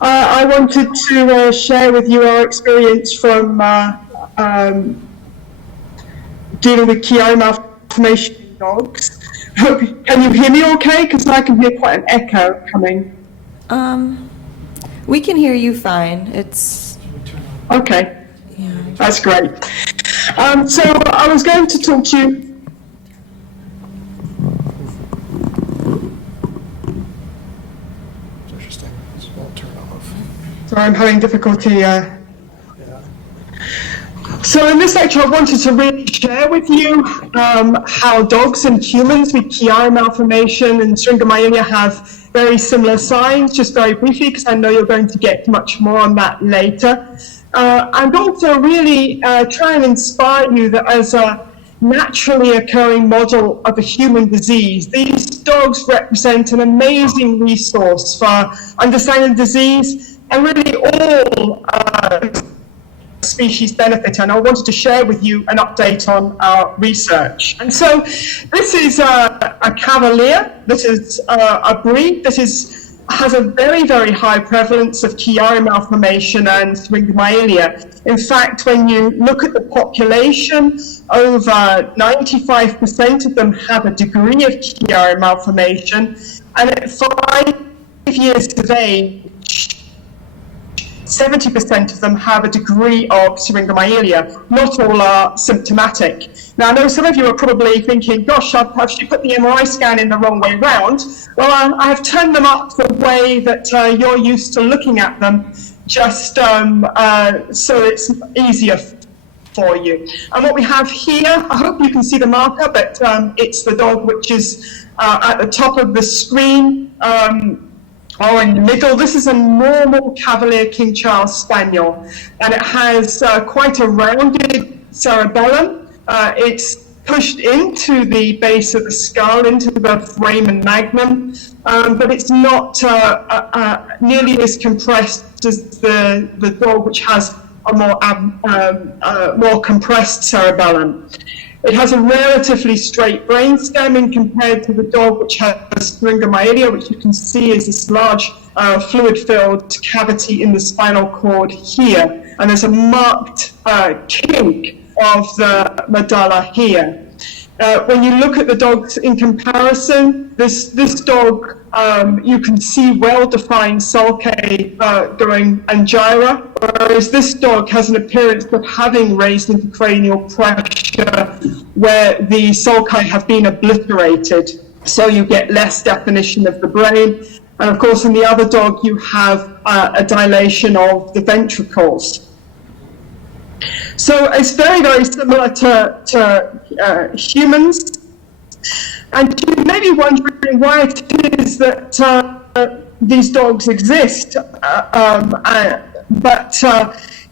I wanted to share with you our experience from dealing with Chiari malformation in dogs. Can you hear me okay? Because I can hear quite an echo coming. We can hear you fine. It's okay. Yeah. That's great. So I was going to talk to you. Interesting. This won't turn off. Sorry, I'm having difficulty. So in this lecture, I wanted to really share with you how dogs and humans with Chiari malformation and Syringomyelia have very similar signs, just very briefly, because I know you're going to get much more on that later. And also really try and inspire you that as a naturally occurring model of a human disease, these dogs represent an amazing resource for understanding disease and really all species benefit, and I wanted to share with you an update on our research. And so this is a Cavalier. This is a breed that has a very, very high prevalence of Chiari malformation and Syringomyelia. In fact, when you look at the population, over 95% of them have a degree of Chiari malformation, and at 5 years of age, 70% of them have a degree of Syringomyelia. Not all are symptomatic. Now, I know some of you are probably thinking, gosh, I've actually put the MRI scan in the wrong way round. Well, I have turned them up the way that you're used to looking at them, just so it's easier for you. And what we have here, I hope you can see the marker, but it's the dog which is at the top of the screen, or in the middle. This is a normal Cavalier King Charles Spaniel, and it has quite a rounded cerebellum. It's pushed into the base of the skull, into the foramen magnum, but it's not nearly as compressed as the dog which has a more compressed cerebellum. It has a relatively straight brainstem in compared to the dog which has Syringomyelia, which you can see is this large fluid-filled cavity in the spinal cord here. And there's a marked kink of the medulla here. When you look at the dogs in comparison, this dog, you can see well-defined sulci going angyra, whereas this dog has an appearance of having raised intracranial pressure where the sulci have been obliterated, so you get less definition of the brain. And of course, in the other dog, you have a dilation of the ventricles. So it's very, very similar to humans. And you may be wondering why it is that these dogs exist, but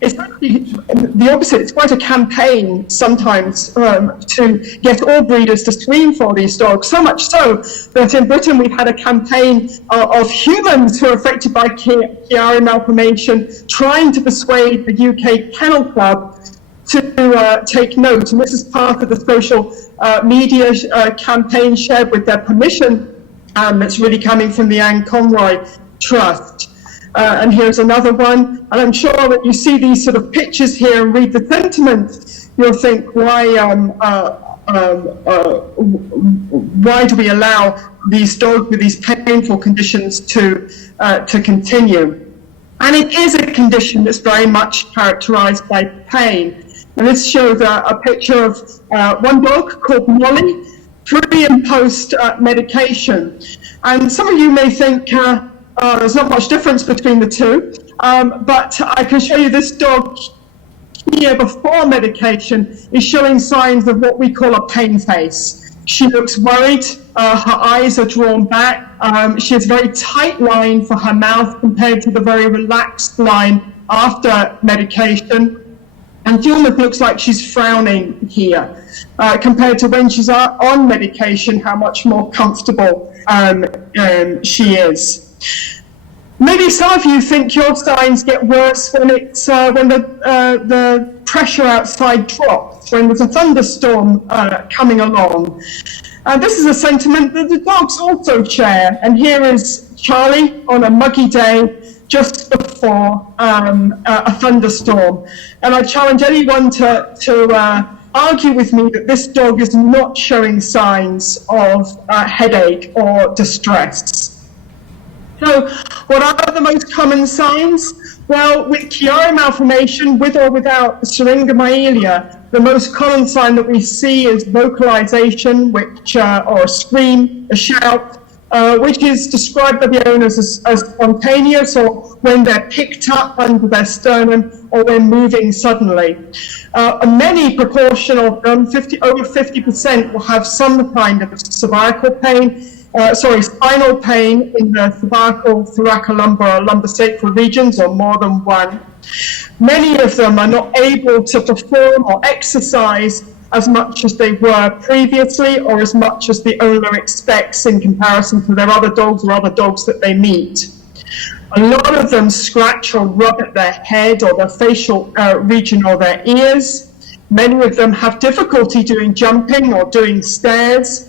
it's actually the opposite. It's quite a campaign sometimes to get all breeders to screen for these dogs, so much so that in Britain we've had a campaign of humans who are affected by Chiari malformation trying to persuade the UK Kennel Club to take note. And this is part of the social media campaign shared with their permission that's really coming from the Anne Conroy Trust. And here's another one, and I'm sure that you see these sort of pictures here and read the sentiment, you'll think, why do we allow these dogs with these painful conditions to continue? And it is a condition that's very much characterized by pain. And this shows a picture of one dog called Molly, pre and post medication. And some of you may think, there's not much difference between the two, but I can show you this dog here before medication is showing signs of what we call a pain face. She looks worried, her eyes are drawn back, she has a very tight line for her mouth compared to the very relaxed line after medication, and she almost looks like she's frowning here, compared to when she's on medication, how much more comfortable she is. Maybe some of you think your signs get worse when it's when the pressure outside drops, when there's a thunderstorm coming along. And this is a sentiment that the dogs also share. And here is Charlie on a muggy day just before a thunderstorm. And I challenge anyone to argue with me that this dog is not showing signs of headache or distress. So what are the most common signs? Well, with Chiari malformation, with or without Syringomyelia, the most common sign that we see is vocalization, which, or a scream, a shout, which is described by the owners as spontaneous, or when they're picked up under their sternum, or when moving suddenly. A many proportion of them, over 50%, will have some kind of cervical pain, spinal pain in the cervical, thoracolumbar, or lumbosacral regions, or more than one. Many of them are not able to perform or exercise as much as they were previously, or as much as the owner expects in comparison to their other dogs or other dogs that they meet. A lot of them scratch or rub at their head or their facial region or their ears. Many of them have difficulty doing jumping or doing stairs.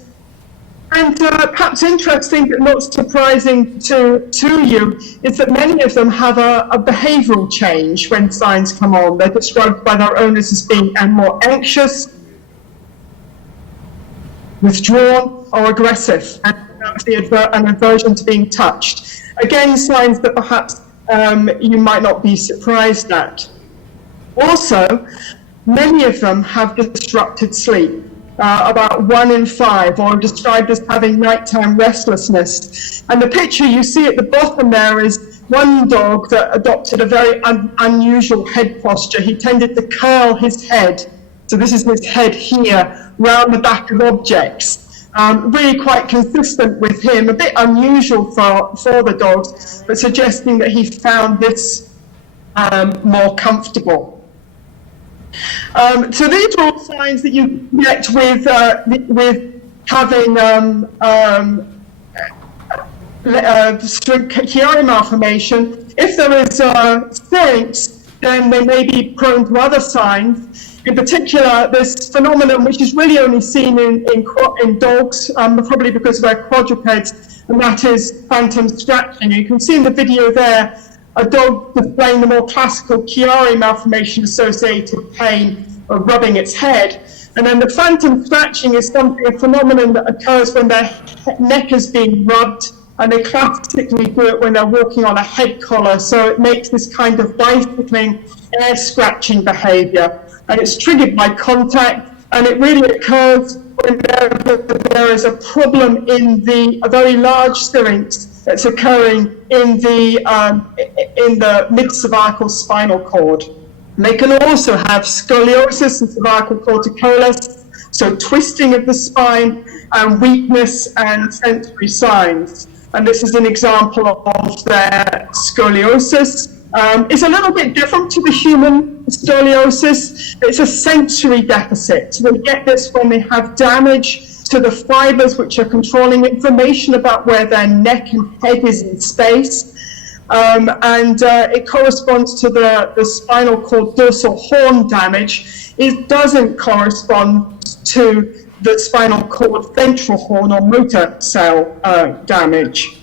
And perhaps interesting but not surprising to you is that many of them have a behavioral change when signs come on. They're described by their owners as being more anxious, withdrawn, or aggressive, and an aversion to being touched. Again, signs that perhaps you might not be surprised at. Also, many of them have disrupted sleep. About 1 in 5, or described as having nighttime restlessness. And the picture you see at the bottom there is one dog that adopted a very unusual head posture. He tended to curl his head, so this is his head here, round the back of objects. Really quite consistent with him, a bit unusual for the dogs, but suggesting that he found this more comfortable. So these are all signs that you get with having Chiari malformation. If there is syrinx, then they may be prone to other signs. In particular, this phenomenon, which is really only seen in dogs, probably because they're quadrupeds, and that is phantom scratching. You can see in the video there a dog displaying the more classical Chiari malformation associated pain of rubbing its head. And then the phantom scratching is a phenomenon that occurs when their neck is being rubbed, and they classically do it when they're walking on a head collar. So it makes this kind of bicycling, air scratching behavior. And it's triggered by contact, and it really occurs whenever there is a problem in a very large syrinx that's occurring in the mid-cervical spinal cord. And they can also have scoliosis and cervical torticollis, so twisting of the spine, and weakness and sensory signs. And this is an example of their scoliosis. It's a little bit different to the human scoliosis. It's a sensory deficit. So they get this when they have damage to the fibers which are controlling information about where their neck and head is in space. It corresponds to the spinal cord dorsal horn damage. It doesn't correspond to the spinal cord ventral horn or motor cell damage.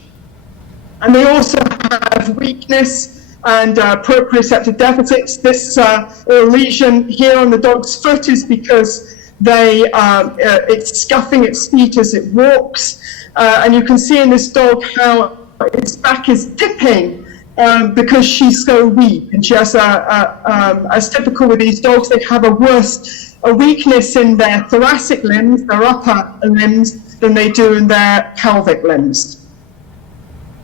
And they also have weakness and proprioceptive deficits. This lesion here on the dog's foot is because it's scuffing its feet as it walks, and you can see in this dog how its back is tipping because she's so weak, and she has as typical with these dogs, they have a weakness in their thoracic limbs, their upper limbs, than they do in their pelvic limbs.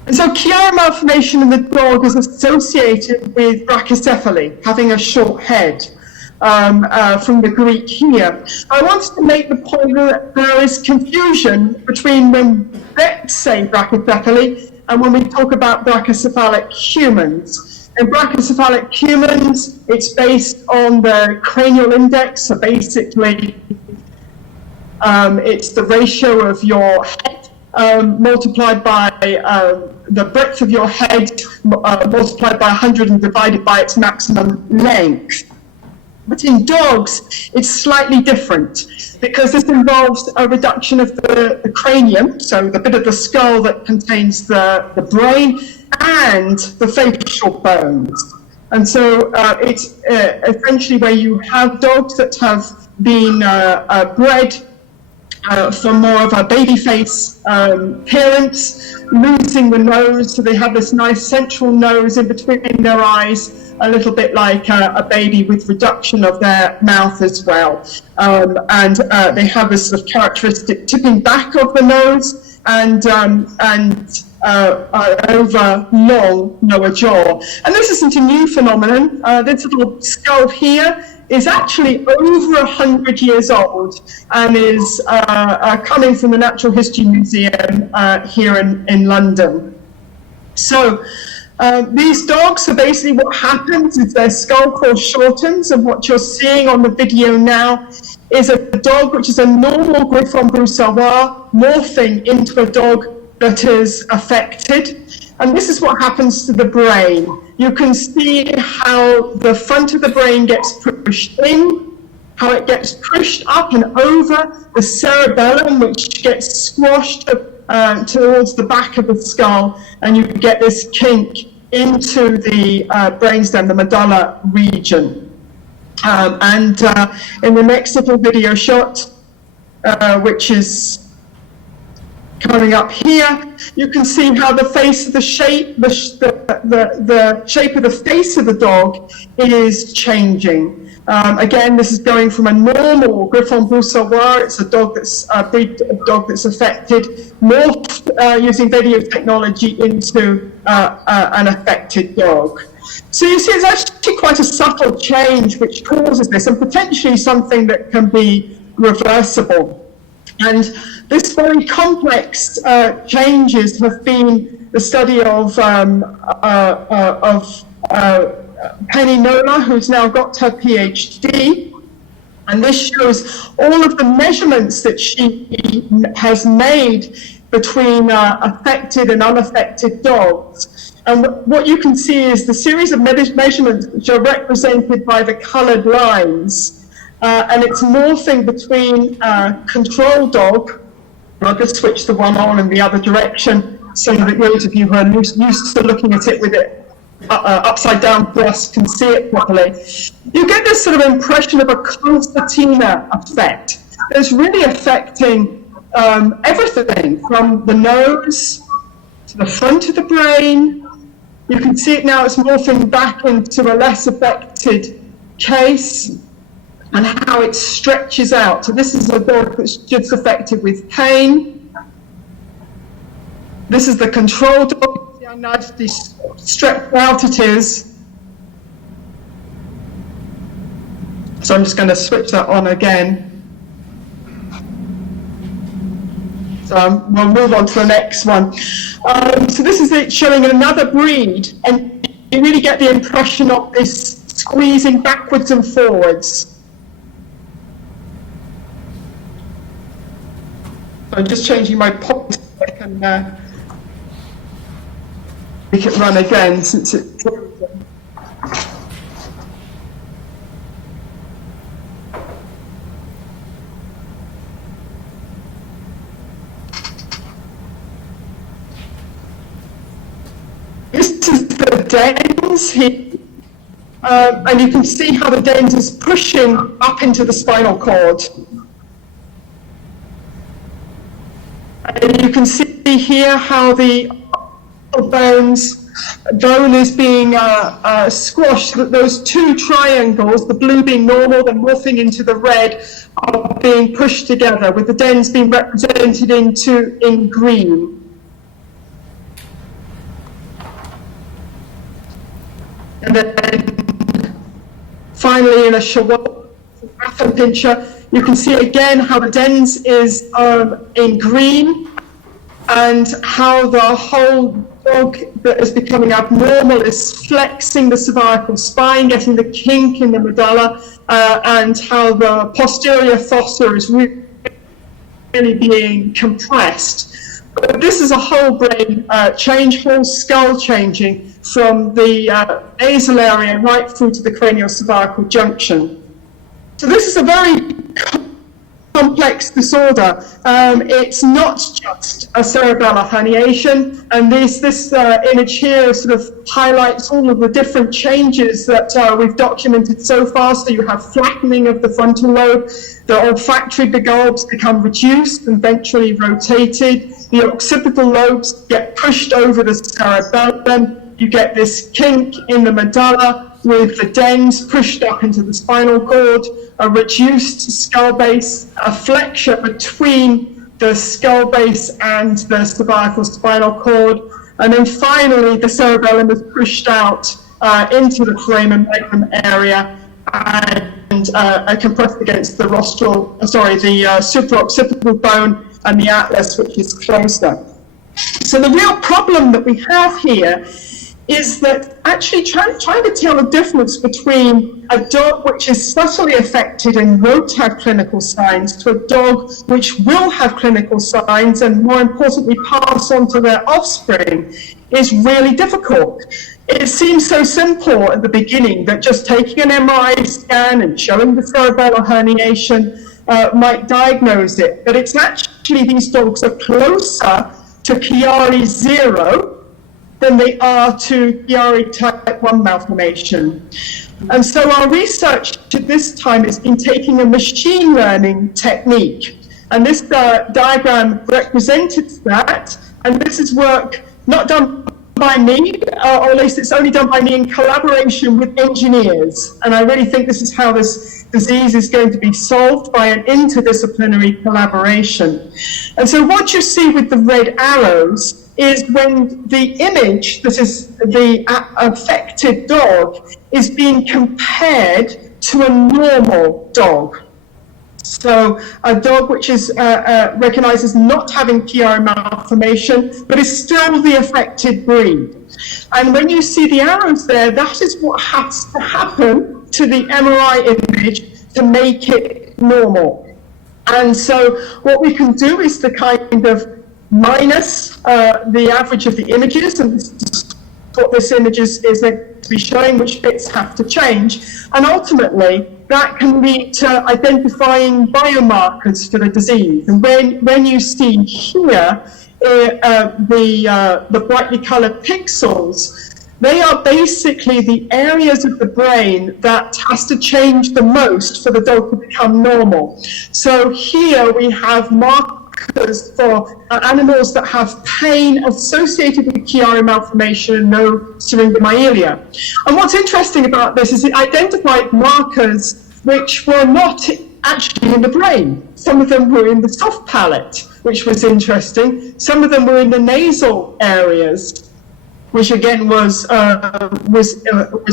And so Chiari malformation in the dog is associated with brachycephaly, having a short head, from the Greek here. I wanted to make the point that there is confusion between when vets say brachycephaly and when we talk about brachycephalic humans. In brachycephalic humans, it's based on the cranial index, so basically it's the ratio of your head multiplied by the breadth of your head multiplied by 100 and divided by its maximum length. But in dogs, it's slightly different because this involves a reduction of the cranium, so the bit of the skull that contains the brain, and the facial bones. And so it's essentially where you have dogs that have been bred for more of a baby face appearance, losing the nose, so they have this nice central nose in between their eyes, a little bit like a baby with reduction of their mouth as well. And they have this sort of characteristic tipping back of the nose and over long lower jaw. And this isn't a new phenomenon. This little skull here is actually over 100 years old and is coming from the Natural History Museum here in London. So these dogs, so basically what happens is their skull foreshortens, and what you're seeing on the video now is a dog which is a normal Griffon Bruxellois morphing into a dog that is affected. And this is what happens to the brain. You can see how the front of the brain gets pushed in, how it gets pushed up and over the cerebellum, which gets squashed towards the back of the skull, and you get this kink into the brainstem, the medulla region. And in the next little video shot, which is coming up here, you can see how the face of the shape, the shape of the face of the dog is changing. Again, this is going from a normal Griffon Bruxellois, it's a dog that's a breed of dog that's affected, morphed using video technology into an affected dog. So you see, it's actually quite a subtle change which causes this, and potentially something that can be reversible. And this very complex changes have been the study of Penny Nola, who's now got her PhD, and this shows all of the measurements that she has made between affected and unaffected dogs. And what you can see is the series of measurements which are represented by the coloured lines. And it's morphing between control dog. I'll just switch the one on in the other direction so that those of you who are used to looking at it with it upside down for us can see it properly. You get this sort of impression of a concertina effect. It's really affecting everything from the nose to the front of the brain. You can see it now, it's morphing back into a less affected case, and how it stretches out. So this is a dog that's just affected with pain. This is the control dog. See how nicely stretched out it is. So I'm just going to switch that on again. So we'll move on to the next one. So this is it showing another breed, and you really get the impression of this squeezing backwards and forwards. I'm just changing my pop so I can make it run again since it's frozen. This is the dens here, and you can see how the dens is pushing up into the spinal cord. And you can see here how the bone is being squashed, that those two triangles, the blue being normal, then morphing into the red, are being pushed together, with the dens being represented in green. And then finally in a Chihuahua, Affenpinscher, you can see again how the dens is in green, and how the whole dog that is becoming abnormal is flexing the cervical spine, getting the kink in the medulla, and how the posterior fossa is really being compressed. But this is a whole brain change, whole skull changing from the nasal area right through to the craniocervical junction. So this is a very complex disorder. It's not just a cerebellar herniation, and this image here sort of highlights all of the different changes that we've documented so far. So you have flattening of the frontal lobe, the olfactory bulbs become reduced and ventrally rotated, the occipital lobes get pushed over the cerebellum, you get this kink in the medulla with the dens pushed up into the spinal cord, a reduced skull base, a flexure between the skull base and the cervical spinal cord, and then finally the cerebellum is pushed out into the foramen magnum area and compressed against the supraoccipital bone and the atlas, which is closer. So the real problem that we have here is that actually trying to tell the difference between a dog which is subtly affected and won't have clinical signs to a dog which will have clinical signs and, more importantly, pass on to their offspring is really difficult. It seems so simple at the beginning that just taking an MRI scan and showing the cerebellar herniation might diagnose it, but it's actually these dogs are closer to Chiari 0 than they are to Chiari type 1 malformation. And so our research at this time has been taking a machine learning technique. And this diagram represented that, and this is work not done by me, or at least it's only done by me in collaboration with engineers. And I really think this is how this disease is going to be solved, by an interdisciplinary collaboration. And so what you see with the red arrows is when the image, that is the affected dog, is being compared to a normal dog. So a dog which is recognized as not having Chiari malformation, but is still the affected breed. And when you see the arrows there, that is what has to happen to the MRI image to make it normal. And so what we can do is to kind of minus the average of the images, and this is what this image is going to be showing, which bits have to change, and ultimately that can lead to identifying biomarkers for the disease. And when you see here the brightly colored pixels, they are basically the areas of the brain that has to change the most for the dog to become normal. So here we have markers for animals that have pain associated with Chiari malformation and no syringomyelia. And what's interesting about this is it identified markers which were not actually in the brain. Some of them were in the soft palate, which was interesting. Some of them were in the nasal areas, which again was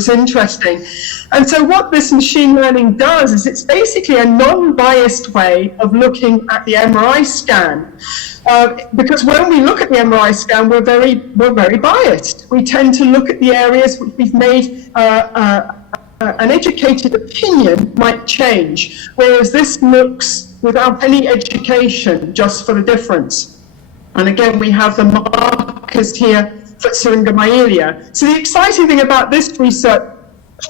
interesting. And so what this machine learning does is it's basically a non-biased way of looking at the MRI scan. Because when we look at the MRI scan, we're very biased. We tend to look at the areas which we've made an educated opinion might change, whereas this looks without any education, just for the difference. And again, we have the markers here for syringomyelia. So the exciting thing about this research,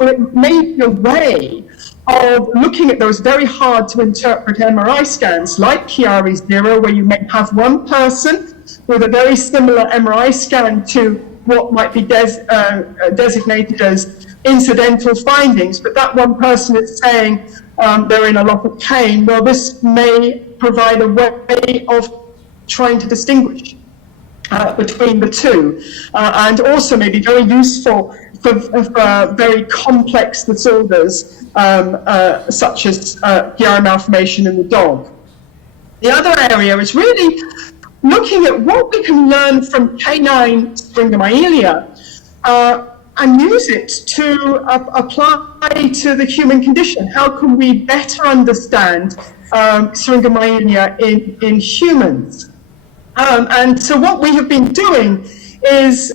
it made a way of looking at those very hard to interpret MRI scans like Chiari 0, where you may have one person with a very similar MRI scan to what might be designated as incidental findings, but that one person is saying they're in a lot of pain. Well, this may provide a way of trying to distinguish between the two, and also may be very useful for very complex disorders such as Chiari malformation in the dog. The other area is really looking at what we can learn from canine Chiringomyelia and use it to apply to the human condition. How can we better understand Chiringomyelia in humans? And so what we have been doing is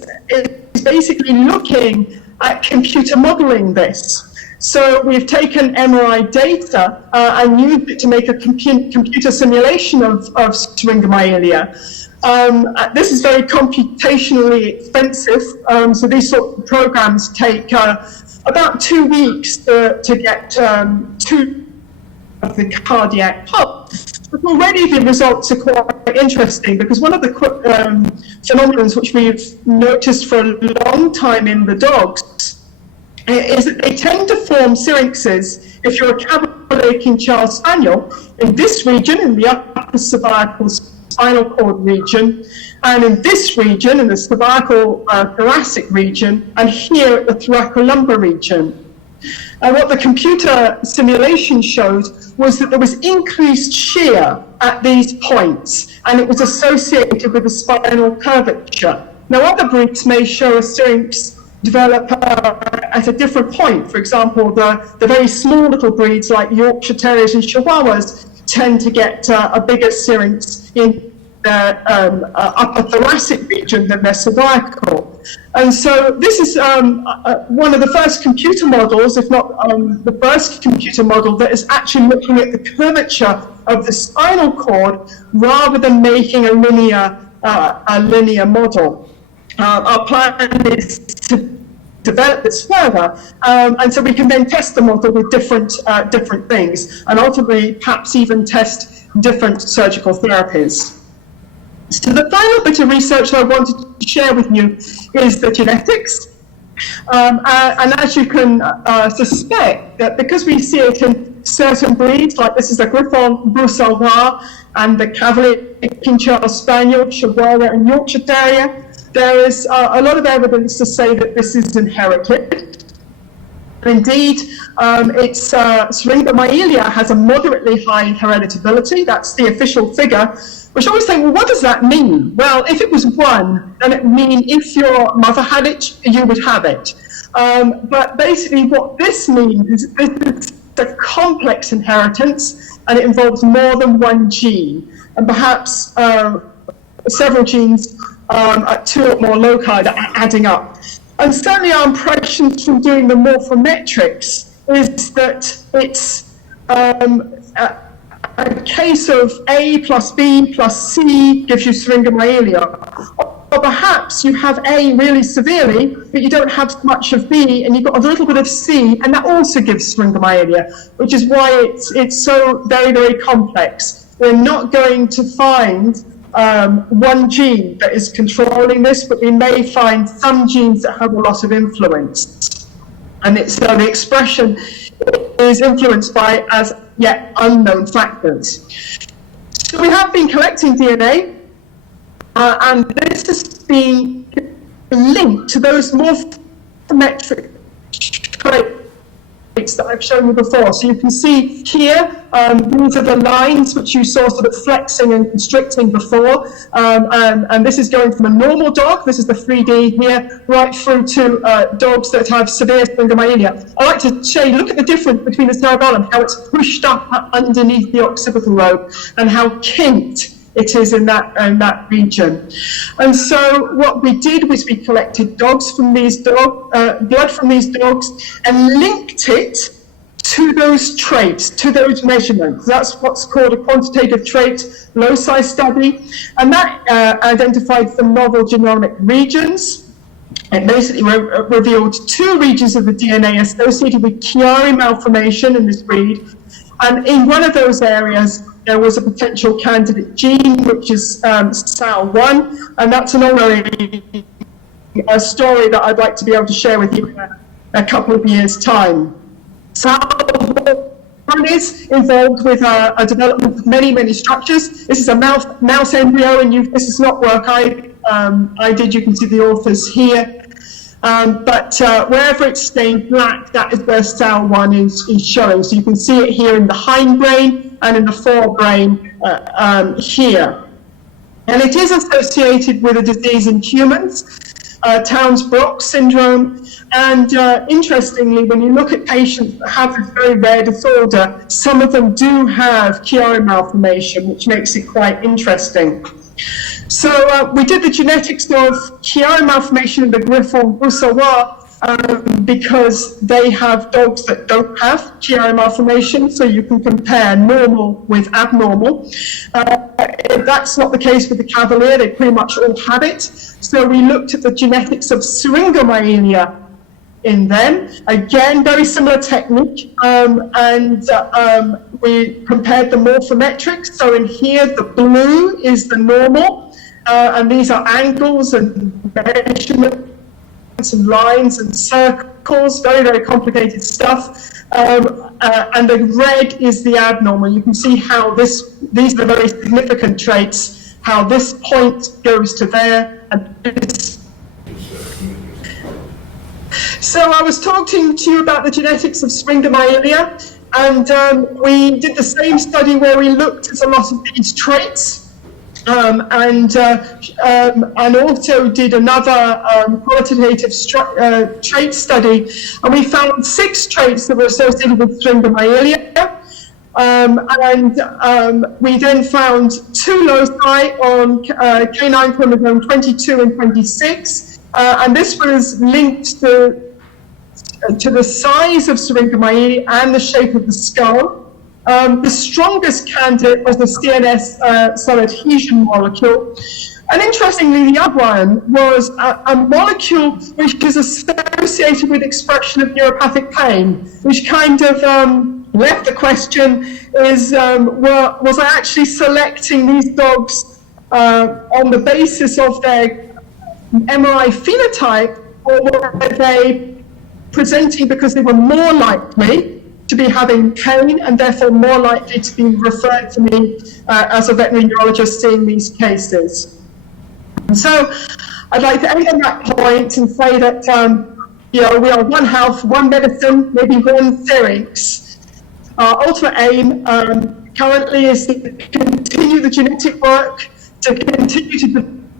basically looking at computer modeling this. So we've taken MRI data and used it to make a computer simulation of Chiringomyelia. This is very computationally expensive, so these sort of programs take about 2 weeks to get the cardiac pulse. But already the results are quite interesting, because one of the phenomena which we've noticed for a long time in the dogs is that they tend to form syrinxes if you're a Cavalier King Charles Spaniel in this region, in the upper cervical spinal cord region, and in this region, in the cervical thoracic region, and here at the thoracolumbar region. And what the computer simulation showed was that there was increased shear at these points, and it was associated with a spinal curvature. Now, other breeds may show a syrinx develop at a different point. For example, the very small little breeds like Yorkshire Terriers and Chihuahuas tend to get a bigger syrinx in their upper thoracic region than their cervical. And so this is one of the first computer models, if not the first computer model, that is actually looking at the curvature of the spinal cord rather than making a linear model. Our plan is to develop this further, and so we can then test the model with different things, and ultimately perhaps even test different surgical therapies. So the final bit of research that I wanted to share with you is the genetics. And as you can suspect, that because we see it in certain breeds, like this is the Griffon Bruxellois and the Cavalier King Charles Spaniel, Chihuahua and Yorkshire Terrier, there is a lot of evidence to say that this is inherited. Indeed, Syringomyelia has a moderately high hereditability. That's the official figure. Which I always think, well, what does that mean? Well, if it was 1, then it would mean if your mother had it, you would have it. But basically what this means is it's a complex inheritance, and it involves more than one gene, and perhaps several genes at 2 or more loci that are adding up. And certainly our impressions from doing the morphometrics is that it's a case of A plus B plus C gives you Syringomyelia. Or perhaps you have A really severely, but you don't have much of B, and you've got a little bit of C, and that also gives Syringomyelia, which is why it's so very, very complex. We're not going to find one gene that is controlling this, but we may find some genes that have a lot of influence. And the expression is influenced by as yet unknown factors. So we have been collecting DNA, and this has been linked to those morphometric traits that I've shown you before. So you can see here, these are the lines which you saw sort of flexing and constricting before, and this is going from a normal dog, this is the 3D here, right through to dogs that have severe Syringomyelia. I like to show you, look at the difference between the cerebellum, how it's pushed up underneath the occipital lobe, and how kinked it is in that region. And so what we did was we collected blood from these dogs, and linked it to those traits, to those measurements. That's what's called a quantitative trait loci study, and that identified some novel genomic regions. It basically revealed 2 regions of the DNA associated with Chiari malformation in this breed, and in one of those areas there was a potential candidate gene, which is SAL1, and that's an ongoing story that I'd like to be able to share with you in a couple of years' time. SAL1 is involved with a development of many, many structures. This is a mouse embryo, and this is not work I did. You can see the authors here. But wherever it's stained black, that is where SAL1 is showing. So you can see it here in the hindbrain and in the forebrain here. And it is associated with a disease in humans, Townes-Brocks syndrome. And interestingly, when you look at patients that have this very rare disorder, some of them do have Chiari malformation, which makes it quite interesting. So we did the genetics of Chiari malformation in the Griffon Bruxellois because they have dogs that don't have Chiari malformation, so you can compare normal with abnormal. That's not the case with the Cavalier, they pretty much all have it. So we looked at the genetics of Syringomyelia in them. Again, very similar technique, and we compared the morphometrics. So in here, the blue is the normal, and these are angles and measurements and lines and circles, very, very complicated stuff. And the red is the abnormal. You can see how these are the very significant traits, how this point goes to there, and this. So I was talking to you about the genetics of Syringomyelia, and we did the same study where we looked at a lot of these traits, and also did another qualitative trait study, and we found 6 traits that were associated with Syringomyelia. We then found 2 loci on canine chromosome 22 and 26, and this was linked to the size of Syringomyelia and the shape of the skull. The strongest candidate was the CNS cell adhesion molecule. And interestingly, the other one was a molecule which is associated with expression of neuropathic pain, which kind of left the question is, was I actually selecting these dogs on the basis of their MRI phenotype, or were they presenting because they were more likely to be having pain and therefore more likely to be referred to me as a veterinary neurologist seeing these cases? And so I'd like to end on that point and say that we are one health, one medicine, maybe one syrinx. Our ultimate aim currently is to continue the genetic work, to continue to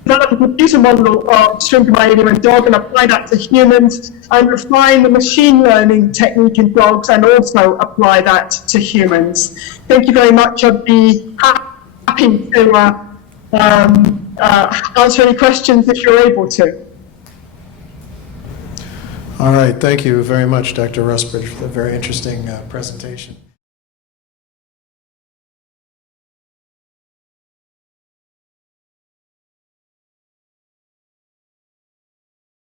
develop a computer model of Syringomyelia in dog and apply that to humans, and refine the machine learning technique in dogs and also apply that to humans. Thank you very much. I'd be happy to answer any questions if you're able to. All right, thank you very much, Dr. Rusbridge, for the very interesting presentation.